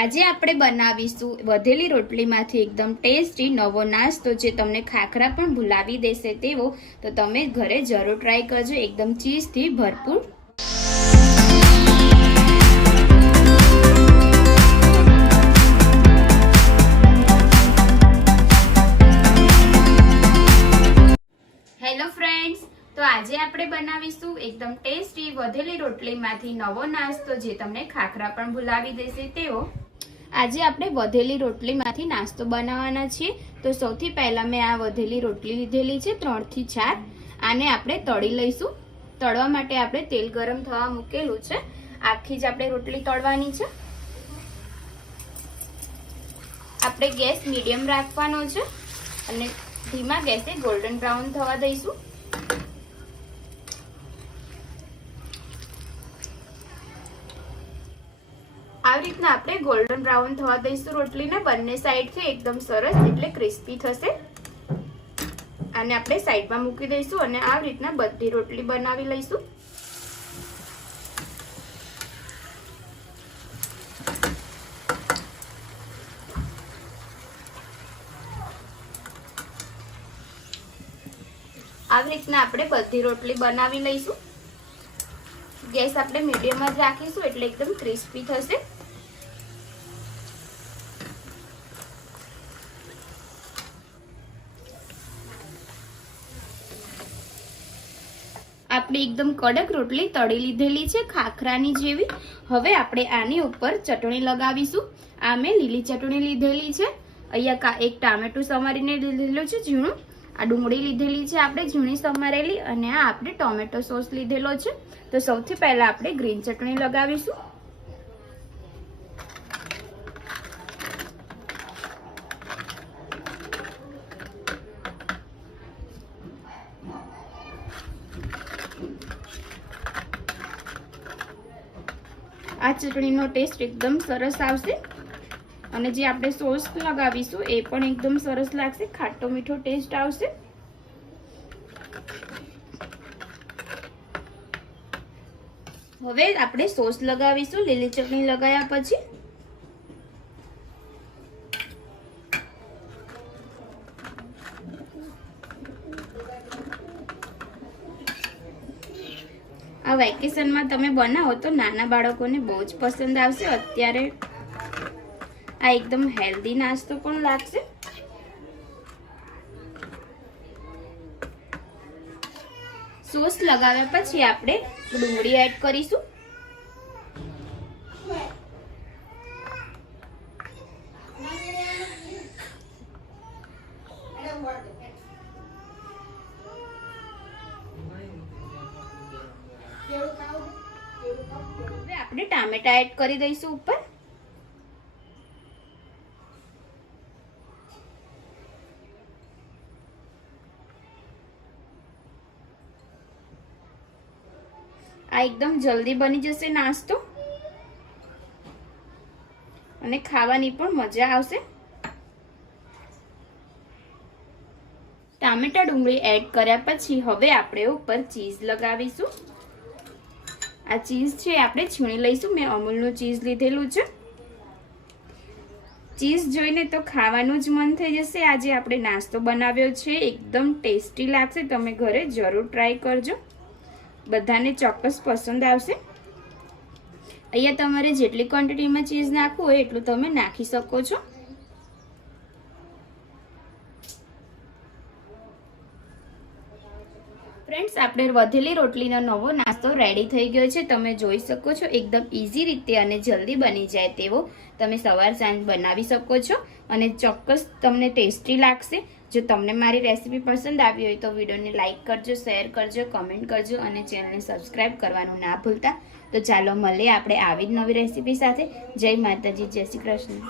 આજે આપણે બનાવીશું વધેલી રોટલીમાંથી એકદમ ટેસ્ટી નવો નાસ્તો જે તમને ખાખરા પણ ભૂલાવી દેશે તેવો. તો તમે ઘરે જરૂર ટ્રાય કરજો, એકદમ ચીઝથી ભરપૂર. હેલો ફ્રેન્ડ્સ, તો આજે આપણે બનાવીશું એકદમ ટેસ્ટી વધેલી રોટલીમાંથી નવો નાસ્તો જે તમને ખાખરા પણ ભૂલાવી દેશે તેવો. આજે આપણે વધેલી રોટલીમાંથી નાસ્તો બનાવવાના છીએ. તો સૌથી પહેલા મેં આ વધેલી રોટલી લીધેલી છે 3 થી 4. આને આપણે તળી લઈશું. તળવા માટે આપણે તેલ ગરમ થવા મૂકેલું છે. આખી જ આપણે રોટલી તળવાની છે. આપણે ગેસ મીડિયમ રાખવાનો છે અને ધીમા ગેસે ગોલ્ડન બ્રાઉન થવા દઈશું. આવી રીતના આપણે ગોલ્ડન બ્રાઉન થવા દઈશું રોટલીને. બંને સાઈડથી એકદમ સરસ એટલે ક્રિસ્પી થશે. આને આપણે સાઈડમાં મૂકી દઈશું અને આવી રીતના બધી રોટલી બનાવી લઈશું. આવી રીતના આપણે બધી રોટલી બનાવી લઈશું. ગેસ આપણે મીડિયમ જ રાખીશું એટલે એકદમ ક્રિસ્પી થશે. આપણે એકદમ કડક રોટલી તળી લીધેલી છે ખાખરાની જેવી. હવે આપણે આની ઉપર ચટણી લગાવીશું. આ મેં લીલી ચટણી લીધેલી છે. અહીંયા એક ટામેટું સમારીને લીધેલું છે ઝીણું. આ ડુંગળી લીધેલી છે આપણે ઝીણી સમારેલી અને આ આપણે ટોમેટો સોસ લીધેલો છે. તો સૌથી પહેલા આપણે ગ્રીન ચટણી લગાવીશું. આ ચટણીનો ટેસ્ટ એકદમ સરસ આવશે અને જે આપણે સોસ લગાવીશું એ પણ એકદમ સરસ લાગશે. ખાટો મીઠો ટેસ્ટ આવશે. હવે આપણે સોસ લગાવીશું લીલી ચટણી લગાવ્યા પછી. આ વેકેશનમાં તમે બનાવો તો નાના બાળકોને બહુ જ પસંદ આવશે. અત્યારે આ એકદમ હેલ્ધી નાસ્તો પણ લાગશે. સોસ લગાવ્યા પછી આપણે ડુંગળી એડ કરીશું. હવે આપણે ટામેટા એડ કરી દઈશું ઉપર. આ એકદમ જલ્દી બની જશે નાસ્તો અને ખાવાની પણ મજા આવશે. ટામેટા ડુંગળી એડ કર્યા પછી હવે આપણે ઉપર ચીઝ લગાવીશું. આ ચીઝ છે આપણે છીણી લઈશું. મેં અમૂલનું ચીઝ લીધેલું છે. ચીઝ જોઈને તો ખાવાનું જ મન થઈ જશે. આજે આપણે નાસ્તો બનાવ્યો છે એકદમ ટેસ્ટી લાગશે. તમે ઘરે જરૂર ટ્રાય કરજો. બધાને ચોક્કસ પસંદ આવશે. અહીંયા તમારે જેટલી ક્વોન્ટિટીમાં ચીઝ નાખવું હોય એટલું તમે નાખી શકો છો. ફ્રેન્ડ્સ, આપણે વધેલી રોટલીનો નવો નાસ્તો રેડી થઈ ગયો છે. તમે જોઈ શકો છો એકદમ ઇઝી રીતે અને જલ્દી બની જાય તેવો તમે સવાર સાંજ બનાવી શકો છો અને ચોક્કસ તમને ટેસ્ટી લાગશે. જો તમને મારી રેસીપી પસંદ આવી હોય તો વિડીયોને લાઇક કરજો, શેર કરજો, કમેન્ટ કરજો અને ચેનલને સબસ્ક્રાઈબ કરવાનું ના ભૂલતા. તો ચાલો મળીએ આપણે આવી જ નવી રેસીપી સાથે. જય માતાજી, જય શ્રી કૃષ્ણ.